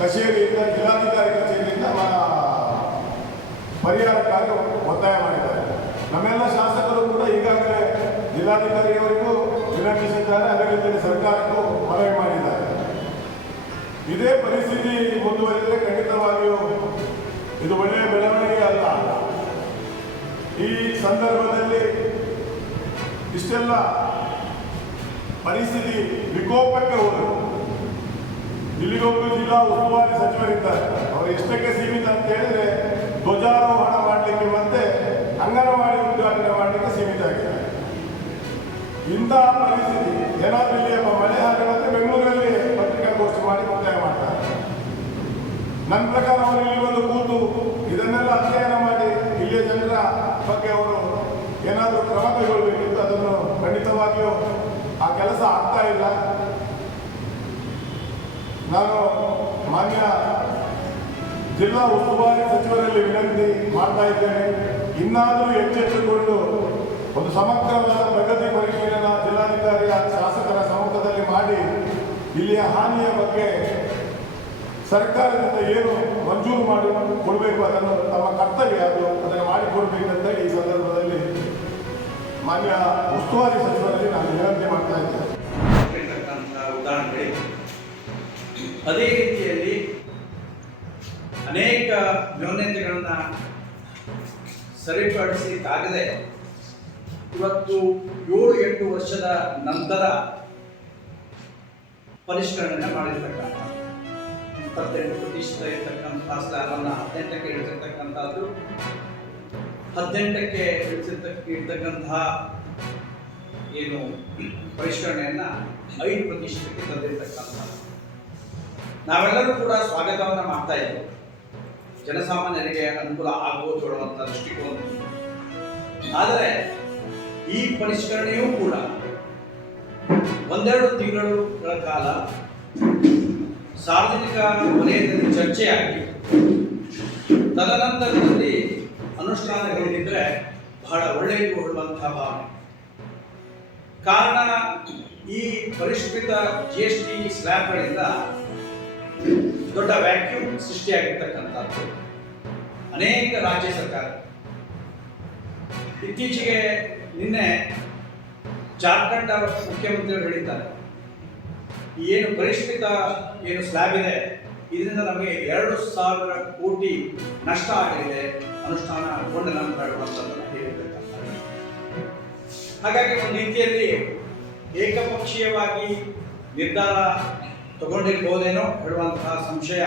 ಕಚೇರಿಯಿಂದ ಜಿಲ್ಲಾಧಿಕಾರಿ ಕಚೇರಿಯಿಂದ ಪರಿಹಾರಕ್ಕಾಗಿ ಒತ್ತಾಯ ಮಾಡಿದ್ದಾರೆ. ನಮ್ಮೆಲ್ಲ ಶಾಸಕರು ಕೂಡ ಈಗಾಗಲೇ ಜಿಲ್ಲಾಧಿಕಾರಿಯವರಿಗೂ ವಿನಂತಿಸಿದ್ದಾರೆ, ಅದೇ ರೀತಿಯಲ್ಲಿ ಸರ್ಕಾರಕ್ಕೂ ಮನವಿ ಮಾಡಿದ್ದಾರೆ. ಇದೇ ಪರಿಸ್ಥಿತಿ ಮುಂದುವರಿದರೆ ಖಂಡಿತವಾಗಿಯೂ ಇದು ಒಳ್ಳೆಯ ಬೆಳವಣಿಗೆ ಅಲ್ಲ. ಈ ಸಂದರ್ಭದಲ್ಲಿ ಇಷ್ಟೆಲ್ಲ ಪರಿಸ್ಥಿತಿ ವಿಕೋಪಕ್ಕೆ ಹೋದರು. ಇಲ್ಲಿಗೊಬ್ಬರು ಜಿಲ್ಲಾ ಉಸ್ತುವಾರಿ ಸಚಿವರಿದ್ದಾರೆ. ಅವರು ಎಷ್ಟಕ್ಕೆ ಸೀಮಿತ ಅಂತ ಹೇಳಿದ್ರೆ ಧ್ವಜಾರೋಹಣ ಮಾಡಲಿಕ್ಕೆ ಮತ್ತೆ ಅಂಗನವಾಡಿ ಉದ್ಘಾಟನೆ ಮಾಡಲಿಕ್ಕೆ ಸೀಮಿತ ಆಗಿದೆ. ಇಂತಹ ಪರಿಸ್ಥಿತಿ ಏನಾದರೂ ಇಲ್ಲಿ ಮಳೆ ಹಾಗೆ ಬಂದರೆ ಬೆಂಗಳೂರಲ್ಲಿ ಪತ್ರಿಕಾಗೋಷ್ಠಿ ಮಾಡಿ ಒತ್ತಾಯ ಮಾಡ್ತಾರೆ. ನನ್ನ ಪ್ರಕಾರ ಅವರು ಇಲ್ಲಿ ಒಂದು ಕೂತು ಇದನ್ನೆಲ್ಲ ಅಧ್ಯಯನ ಮಾಡಿ ಇಲ್ಲಿಯ ಜನರ ಬಗ್ಗೆ ಅವರು ಏನಾದರೂ ಕ್ರಮ ಕೈಗೊಳ್ಳಬೇಕಿತ್ತು. ಅದನ್ನು ಖಂಡಿತವಾಗಿಯೂ ಆ ಕೆಲಸ ಆಗ್ತಾ ಇಲ್ಲ. ನಾನು ಮಾನ್ಯ ಜಿಲ್ಲಾ ಉಸ್ತುವಾರಿ ಸಚಿವರಲ್ಲಿ ವಿನಂತಿ ಮಾಡ್ತಾ ಇದ್ದೇನೆ, ಇನ್ನಾದರೂ ಎಚ್ಚೆತ್ತುಕೊಂಡು ಒಂದು ಸಮಗ್ರವಾದ ಪ್ರಗತಿ ಪರಿಶೀಲನಾ ಜಿಲ್ಲಾಧಿಕಾರಿಯ ಶಾಸಕರ ಸಮ್ಮುಖದಲ್ಲಿ ಮಾಡಿ ಇಲ್ಲಿಯ ಹಾನಿಯ ಬಗ್ಗೆ ಸರ್ಕಾರದಿಂದ ಏನು ಮಂಜೂರು ಮಾಡಿ ಕೊಡಬೇಕು ಅದನ್ನು ತಮ್ಮ ಕರ್ತವ್ಯ ಅದನ್ನು ಮಾಡಿಕೊಡ್ಬೇಕಂತ ಈ ಸಂದರ್ಭದಲ್ಲಿ ಮಾನ್ಯ ಉಸ್ತುವಾರಿ ಸಚಿವರಲ್ಲಿ ನಾನು ವಿನಂತಿ ಮಾಡ್ತಾ ಇದ್ದೇನೆ. ಉದಾಹರಣೆ ಅದೇ ರೀತಿಯಲ್ಲಿ ಅನೇಕ ನ್ಯೂನತೆಗಳನ್ನ ಸರಿಪಡಿಸಲಿಕ್ಕಾಗದೆ ಇವತ್ತು 7-8 ವರ್ಷದ ನಂತರ ಪರಿಷ್ಕರಣೆ ಮಾಡಿರ್ತಕ್ಕಂಥ 28% ಇರ್ತಕ್ಕಂಥ ಸ್ಲ್ಯಾಬನ್ನು 18ಕ್ಕೆ ಇಳಿಸಿರ್ತಕ್ಕಂಥದ್ದು, 18ಕ್ಕೆ ಇರ್ತಕ್ಕಂತಹ ಏನು ಪರಿಷ್ಕರಣೆಯನ್ನ 5%ಕ್ಕೆ ತಂದಿರ್ತಕ್ಕಂಥದ್ದು ನಾವೆಲ್ಲರೂ ಕೂಡ ಸ್ವಾಗತವನ್ನು ಮಾಡ್ತಾ ಇದ್ದೇವೆ. ಜನಸಾಮಾನ್ಯರಿಗೆ ಅನುಕೂಲ ಆಗಬಹುದು ಹೇಳುವಂಥ ದೃಷ್ಟಿಕೋನ. ಆದರೆ ಈ ಪರಿಷ್ಕರಣೆಯೂ ಕೂಡ 1-2 ತಿಂಗಳುಗಳ ಕಾಲ ಸಾರ್ವಜನಿಕ ವಲಯದಲ್ಲಿ ಚರ್ಚೆಯಾಗಿ ತದನಂತರದಲ್ಲಿ ಅನುಷ್ಠಾನಗೊಂಡಿದ್ದರೆ ಬಹಳ ಒಳ್ಳೆಯದು ಹೇಳುವಂತಹ ಭಾವನೆ. ಕಾರಣ ಈ ಪರಿಷ್ಕೃತ GST ಸ್ಲ್ಯಾಬ್ಗಳಿಂದ ದೊಡ್ಡ ವ್ಯಾಕ್ಯೂಮ್ ಸೃಷ್ಟಿಯಾಗಿರ್ತಕ್ಕಂಥದ್ದು. ಅನೇಕ ರಾಜ್ಯ ಸರ್ಕಾರ ಇತ್ತೀಚೆಗೆ ನಿನ್ನೆ ಜಾರ್ಖಂಡ್ ಮುಖ್ಯಮಂತ್ರಿಗಳು ಹೇಳಿದ್ದಾರೆ, ಏನು ಪರಿಷ್ಕೃತ ಏನು ಸ್ಲ್ಯಾಬ್ ಇದೆ ಇದರಿಂದ ನಮಗೆ 2,000 ಕೋಟಿ ನಷ್ಟ ಆಗಲಿದೆ ಅನುಷ್ಠಾನಗೊಂಡ ನಂತರ ಹೇಳುವಂಥದ್ದನ್ನು ಹೇಳಿರ್ತಕ್ಕಂಥದ್ದು. ಹಾಗಾಗಿ ಒಂದು ರೀತಿಯಲ್ಲಿ ಏಕಪಕ್ಷೀಯವಾಗಿ ನಿರ್ಧಾರ ತಗೊಂಡಿರ್ಬೋದೇನೋ ಹೇಳುವಂತಹ ಸಂಶಯ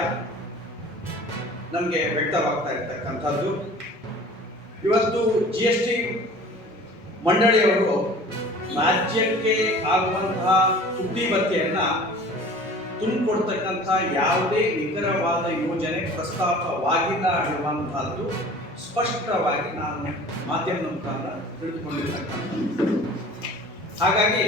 ನಮಗೆ ವ್ಯಕ್ತವಾಗ್ತಾ ಇರ್ತಕ್ಕಂಥದ್ದು. ಇವತ್ತು GST ಮಂಡಳಿಯವರು ರಾಜ್ಯಕ್ಕೆ ಆಗುವಂತಹ ತುಟ್ಟಿ ಭತ್ಯೆಯನ್ನು ತುಂಬಿಕೊಡ್ತಕ್ಕಂಥ ಯಾವುದೇ ನಿಖರವಾದ ಯೋಜನೆ ಪ್ರಸ್ತಾಪವಾಗಿಲ್ಲ ಹೇಳುವಂತಹದ್ದು ಸ್ಪಷ್ಟವಾಗಿ ನಾನು ಮಾಧ್ಯಮದ ಮುಖಾಂತರ ತಿಳಿದುಕೊಂಡಿರ್ತಕ್ಕಂಥದ್ದು. ಹಾಗಾಗಿ